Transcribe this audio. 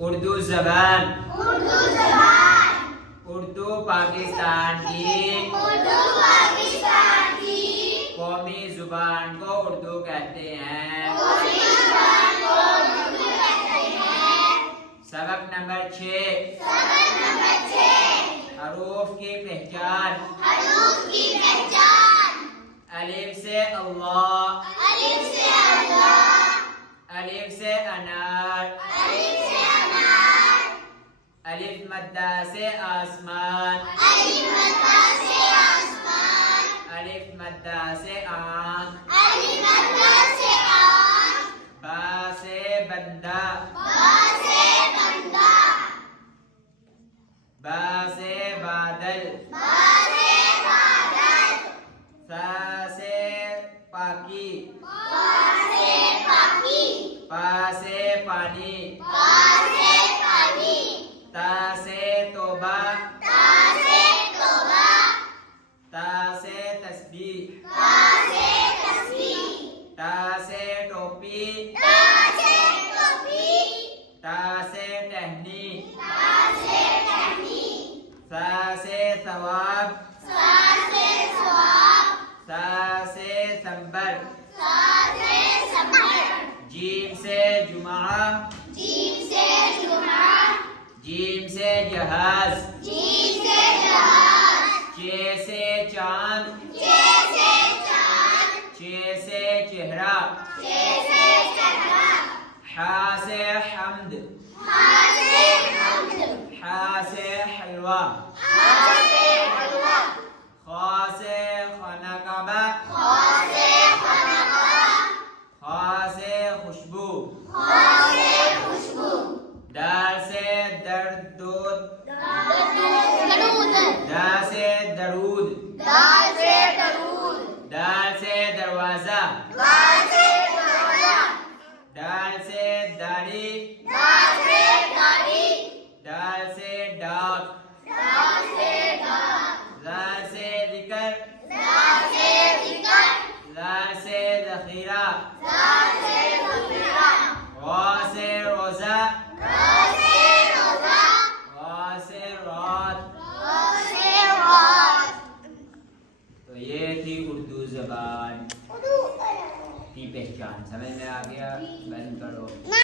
اردو زبان اردو پاکستان کی قومی زبان کو اردو کہتے ہیں. سبق نمبر 6 حروف کی پہچان. الف سے اللہ، الف سے انار، الف مدہ سے آسمان، الف مدہ سے آنکھ، با سے بندہ، با سے بادل، سا سے پاکی، پا سے پانی، تا سے توبہ، تا سے تسبیح، تا سے ٹوپی، تا سے ٹہنی، سا سے ثواب، سا سے سنبر، جیم سے جمعہ، جیم سے جہاز، چ سے چاند، چ سے چہرہ، ح سے حمد، ح سے حلوہ.